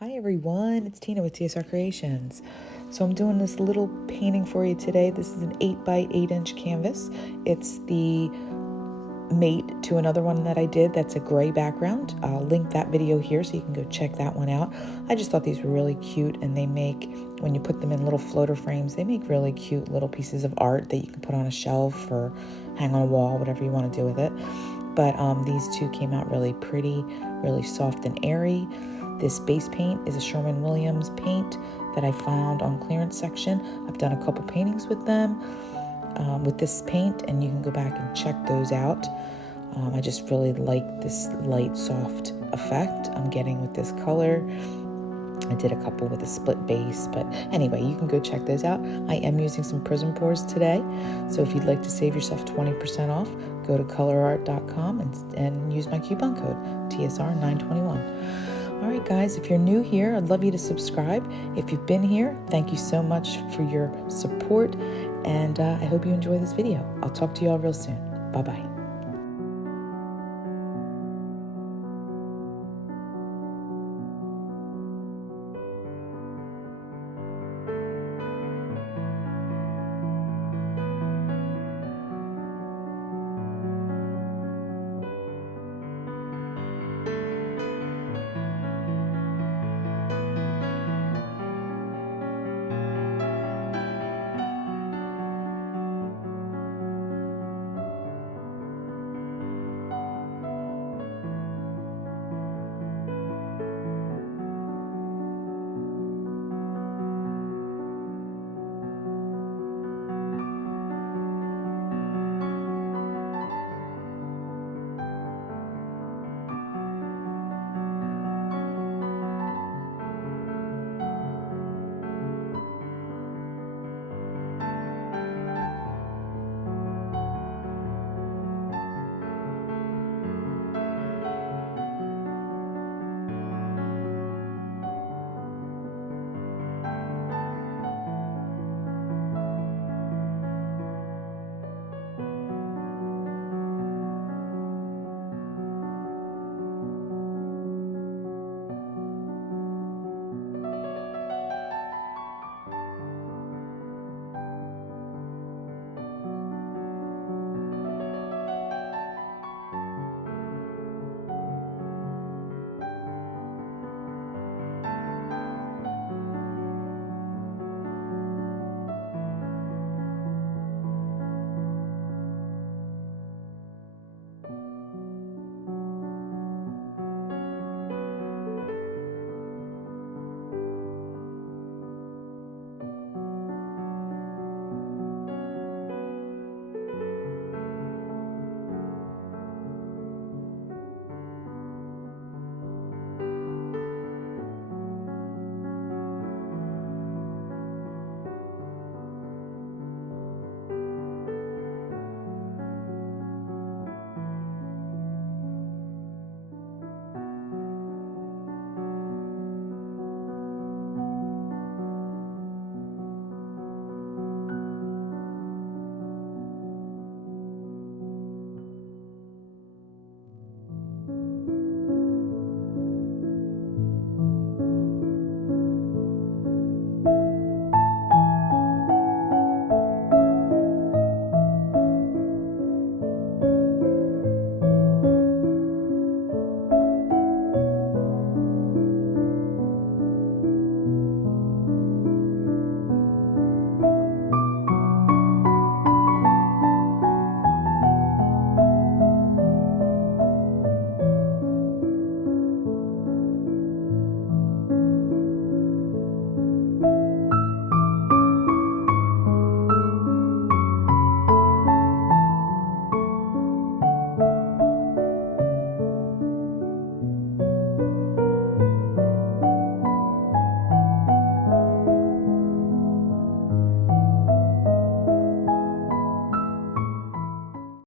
Hi everyone, it's Tina with TSR Creations. So I'm doing this little painting for you today. This is an 8 by 8 inch canvas. It's the mate to another one that I did that's a gray background. I'll link that video here so you can go check that one out. I just thought these were really cute, and they make, when you put them in little floater frames, they make really cute little pieces of art that you can put on a shelf or hang on a wall, whatever you want to do with it. But these two came out really pretty, really soft and airy. This base paint is a Sherwin-Williams paint that I found on clearance section. I've done a couple paintings with them, with this paint, and you can go back and check those out. I just really like this light, soft effect I'm getting with this color. I did a couple with a split base, but anyway, you can go check those out. I am using some Prism Pours today, so if you'd like to save yourself 20% off, go to colorart.com and use my coupon code TSR921. All right, guys, if you're new here, I'd love you to subscribe. If you've been here, thank you so much for your support, and I hope you enjoy this video. I'll talk to you all real soon. Bye-bye.